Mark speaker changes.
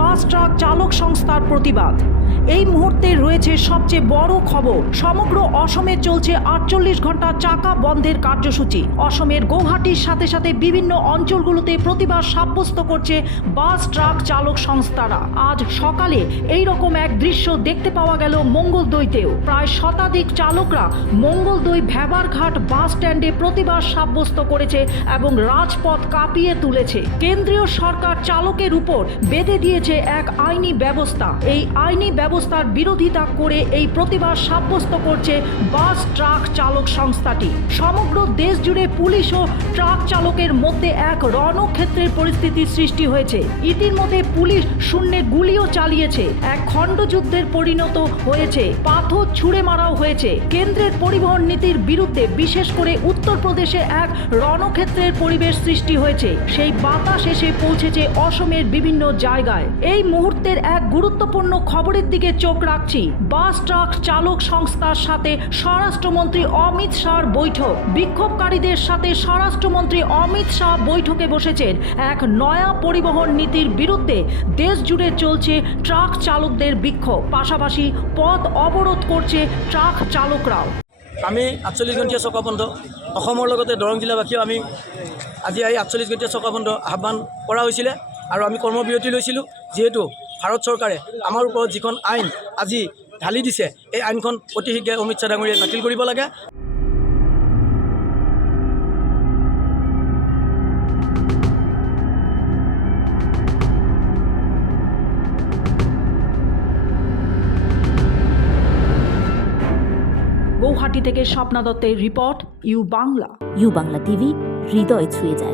Speaker 1: Bus truck চালক সংস্থার প্রতিবাদ। এই মুহূর্তে রয়েছে সবচেয়ে বড় খবর। সমগ্র অসমে চলছে আটচল্লিশ ঘণ্টা চাকা বন্ধের কার্যসূচি। অসমের গৌহাটির সাথে সাথে বিভিন্ন অঞ্চলগুলোতে প্রতিবাদ সাব্যস্ত করছে বাস, ট্রাক চালক সংস্থারা। আজ সকালে এই রকম এক দৃশ্য দেখতে পাওয়া গেল মঙ্গলদৈতেও। প্রায় শতাধিক চালকরা মঙ্গলদৈ ভ্যাবারঘাট বাস স্ট্যান্ডে প্রতিবাদ সাব্যস্ত করেছে এবং রাজপথ কাঁপিয়ে তুলেছে। কেন্দ্রীয় সরকার চালকের উপর বেঁধে দিয়েছে এক আইনি ব্যবস্থা। এই আইনি ব্যবস্থার বিরোধিতা করে এই প্রতিবাদ সাব্যস্ত করছে বাস ট্রাক চালক সংস্থাটি। সমগ্র দেশ জুড়ে পুলিশ ও ট্রাক চালকের মধ্যে এক রণক্ষেত্রের পরিস্থিতির সৃষ্টি হয়েছে। ইতিমধ্যে পুলিশ শূন্যে গুলিও চালিয়েছে। এক খণ্ডযুদ্ধের পরিণত হয়েছে। পাথর ছুঁড়ে মারাও হয়েছে। কেন্দ্রের পরিবহন নীতির বিরুদ্ধে বিশেষ করে উত্তরপ্রদেশে এক রণক্ষেত্রের পরিবেশ সৃষ্টি হয়েছে। সেই বাতাস এসে পৌঁছেছে অসমের বিভিন্ন জায়গায়। এই মুহূর্তের এক গুরুত্বপূর্ণ খবরের দিকে চোখ রাখছি। বাস, ট্রাক চালক সংস্থার সাথে স্বরাষ্ট্রমন্ত্রী অমিত শাহর বৈঠক। বিক্ষোভকারীদের সাথে স্বরাষ্ট্রমন্ত্রী অমিত শাহ বৈঠকে বসেছেন এক নয়া পরিবহন নীতির বিরুদ্ধে। দেশ জুড়ে চলছে ট্রাক চালকদের বিক্ষোভ। পাশাপাশি পথ অবরোধ করছে ট্রাক চালকরাও।
Speaker 2: আমি আঠচল্লিছ ঘণ্টীয়া চকা বন্ধ। অসমৰ লগতে দৰং জিলাবাসীয়েও আমি আজি এই আঠচল্লিছ ঘণ্টীয়া চকা বন্ধ আহ্বান কৰা হৈছিলে। আৰু আমি কৰ্মবিৰতি লৈছিলোঁ। যিহেতু ভাৰত চৰকাৰে আমাৰ ওপৰত যিখন আইন আজি ঢালি দিছে এই আইনখন অতি শীঘ্ৰে অমিত শ্বাহ ডাঙৰীয়াই বাতিল কৰিব লাগে।
Speaker 1: গৌহাটি থেকে স্বপ্না দত্তের report U Bangla.
Speaker 3: U Bangla TV হৃদয় ছুঁয়ে যায়।